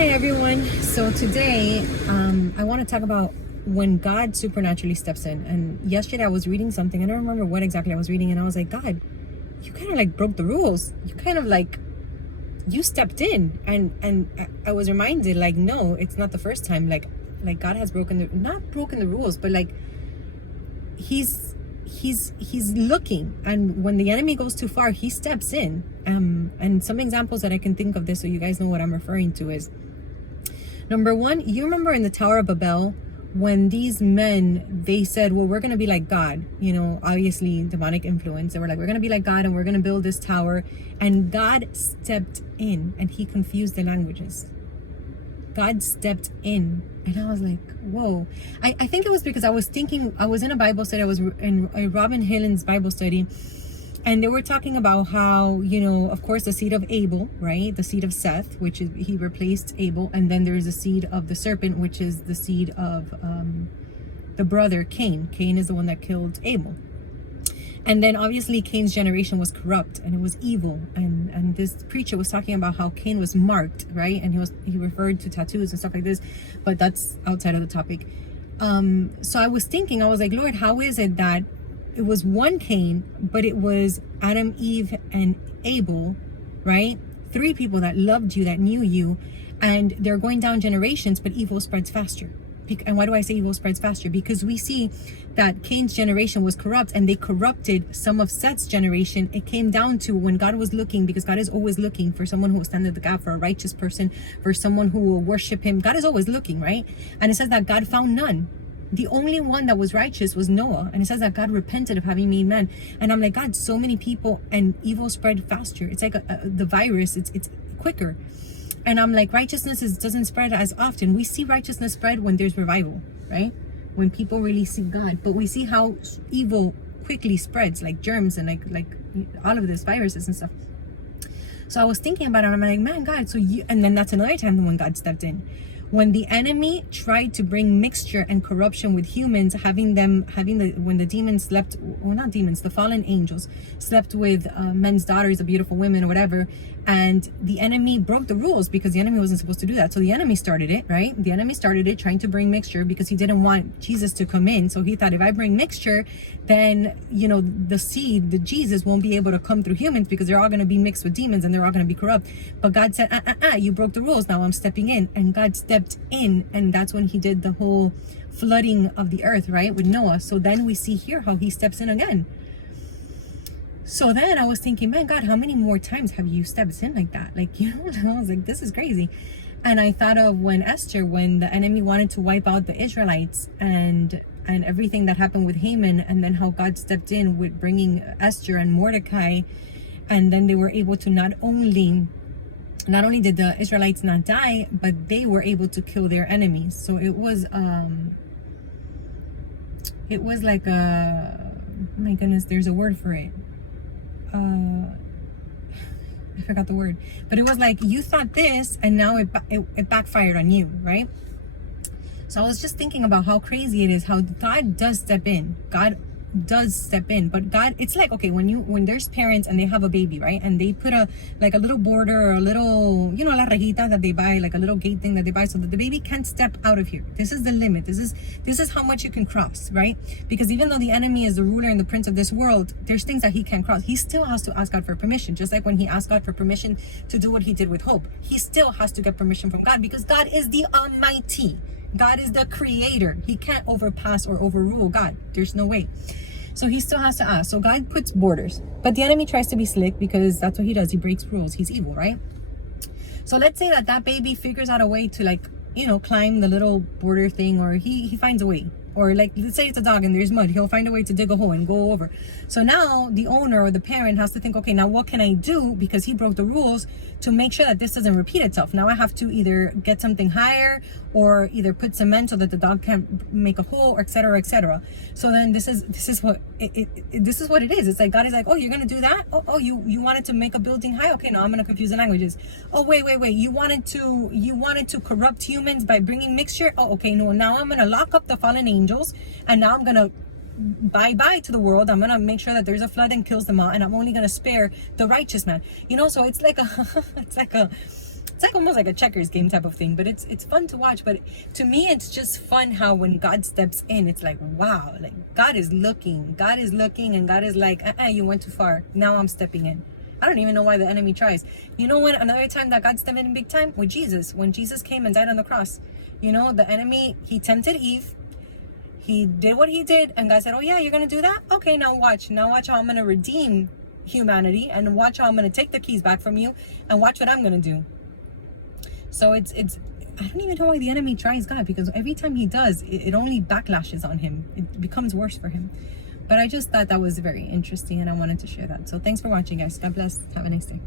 Hey everyone, so today I want to talk about when God supernaturally steps in. And yesterday I was reading something, I don't remember what exactly I was reading, and I was like, God, you kind of like broke the rules. You kind of like, you stepped in. And I was reminded, like, no, it's not the first time. Like God has not broken the rules, but like he's looking, and when the enemy goes too far, he steps in. And some examples that I can think of this, so you guys know what I'm referring to, is number one, you remember in the Tower of Babel when these men, they said, well, we're gonna be like God, you know, obviously demonic influence. They were like, we're gonna be like God and we're gonna build this tower. And God stepped in and he confused the languages. God stepped in. And I was like, whoa. I think it was because I was thinking, I was in a Bible study, I was in a Robin Hillen's Bible study, and they were talking about how, you know, of course, the seed of Abel, right? The seed of Seth, which is, he replaced Abel. And then there is a seed of the serpent, which is the seed of the brother Cain. Cain is the one that killed Abel. And then obviously Cain's generation was corrupt and it was evil. And this preacher was talking about how Cain was marked, right? And he referred to tattoos and stuff like this, but that's outside of the topic. So I was thinking, I was like, Lord, how is it that it was one Cain, but it was Adam, Eve, and Abel, right? Three people that loved you, that knew you, and they're going down generations, but evil spreads faster. And why do I say evil spreads faster? Because we see that Cain's generation was corrupt and they corrupted some of Seth's generation. It came down to when God was looking, because God is always looking for someone who will stand in the gap, for a righteous person, for someone who will worship him. God is always looking, right? And it says that God found none. The only one that was righteous was Noah. And it says that God repented of having made man. And I'm like, God, so many people, and evil spread faster. It's like the virus, it's quicker. And I'm like, righteousness doesn't spread as often. We see righteousness spread when there's revival, right? When people really see God. But we see how evil quickly spreads, like germs and like all of this, viruses and stuff. So I was thinking about it, and I'm like, man, God, so you, and then that's another time when God stepped in. When the enemy tried to bring mixture and corruption with humans, when the demons slept, well, not demons, the fallen angels slept with men's daughters, the beautiful women or whatever, and the enemy broke the rules because the enemy wasn't supposed to do that. So the enemy started it, right? The enemy started it, trying to bring mixture because he didn't want Jesus to come in. So he thought, if I bring mixture, then, you know, the seed, the Jesus won't be able to come through humans because they're all going to be mixed with demons and they're all going to be corrupt. But God said, you broke the rules. Now I'm stepping in. And God stepped in, and that's when he did the whole flooding of the earth, right, with Noah. So then we see here how he steps in again. So then I was thinking, man, God, how many more times have you stepped in like that? Like, you know, I was like, this is crazy. And I thought of when the enemy wanted to wipe out the Israelites, and everything that happened with Haman, and then how God stepped in with bringing Esther and Mordecai, and then they were able to not only did the Israelites not die, but they were able to kill their enemies. So it was like a, my goodness, there's a word for it. I forgot the word, but it was like, you thought this and now it backfired on you, right? So I was just thinking about how crazy it is how God does step in. God does step in, but God, it's like, okay, when there's parents and they have a baby, right, and they put a little border or a little, you know, la rejita that they buy, like a little gate thing that they buy, so that the baby can't step out of here. This is the limit. This is how much you can cross, right? Because even though the enemy is the ruler and the prince of this world, there's things that he can't cross. He still has to ask God for permission, just like when he asked God for permission to do what he did with Hope. He still has to get permission from God, because God is the Almighty. God is the creator. He can't overpass or overrule God. There's no way. So he still has to ask. So God puts borders, but the enemy tries to be slick because that's what he does. He breaks rules. He's evil, right? So let's say that baby figures out a way to, like, you know, climb the little border thing, or he finds a way. Or like, let's say it's a dog and there's mud, he'll find a way to dig a hole and go over. So now the owner or the parent has to think, okay, now what can I do, because he broke the rules, to make sure that this doesn't repeat itself? Now I have to either get something higher, or either put cement so that the dog can't make a hole, or etc., etc. So then this is what it is. It's like God is like, oh, you're gonna do that? Oh, you wanted to make a building high? Okay, no, I'm gonna confuse the languages. Oh, wait, you wanted to corrupt humans by bringing mixture? Oh, okay, no, now I'm gonna lock up the fallen angels, and now I'm gonna bye to the world. I'm gonna make sure that there's a flood and kills them all, and I'm only gonna spare the righteous man, you know. So it's like a It's like almost like a checkers game type of thing, but it's fun to watch. But to me, it's just fun how when God steps in, it's like, wow, like God is looking, and God is like, you went too far. Now I'm stepping in. I don't even know why the enemy tries. You know when another time that God stepped in big time? With Jesus. When Jesus came and died on the cross. You know, the enemy, he tempted Eve. He did what he did, and God said, oh yeah, you're gonna do that? Okay, now watch how I'm gonna redeem humanity, and watch how I'm gonna take the keys back from you, and watch what I'm gonna do. So it's I don't even know why the enemy tries God, because every time he does, it only backlashes on him. It becomes worse for him. But I just thought that was very interesting, and I wanted to share that. So thanks for watching, guys. God bless. Have a nice day.